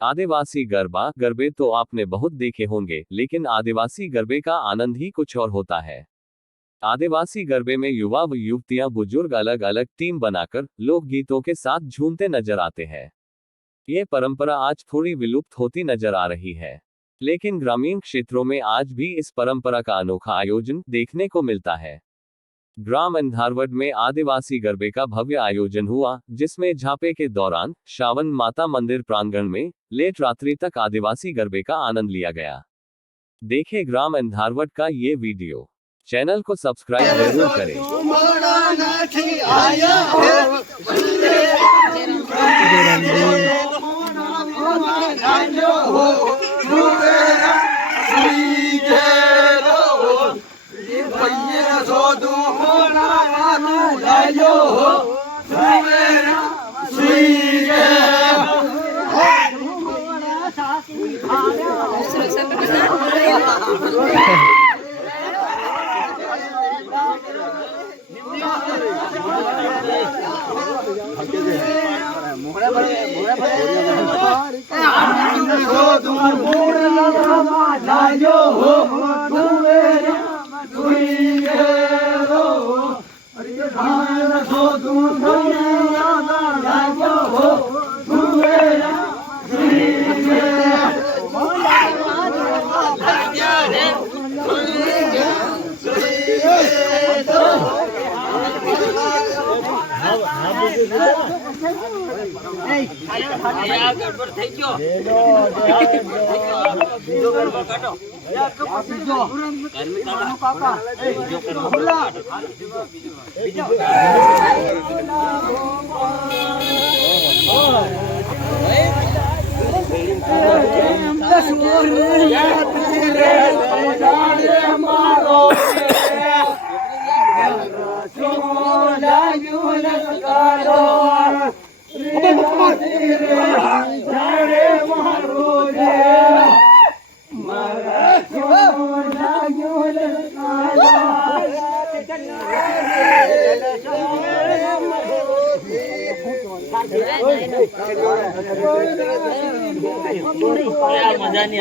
आदिवासी गरबे तो आपने बहुत देखे होंगे, लेकिन आदिवासी गरबे का आनंद ही कुछ और होता है। आदिवासी गरबे में युवा व युवतियां बुजुर्ग अलग अलग टीम बनाकर लोकगीतों के साथ झूमते नजर आते हैं। ये परंपरा आज थोड़ी विलुप्त होती नजर आ रही है, लेकिन ग्रामीण क्षेत्रों में आज भी इस परंपरा का अनोखा आयोजन देखने को मिलता है। ग्राम अंधारवड में आदिवासी गरबे का भव्य आयोजन हुआ, जिसमें झापे के दौरान श्रावण माता मंदिर प्रांगण में लेट रात्रि तक आदिवासी गरबे का आनंद लिया गया। देखें ग्राम अंधारवड का ये वीडियो। चैनल को सब्सक्राइब जरूर करें। मजा नहीं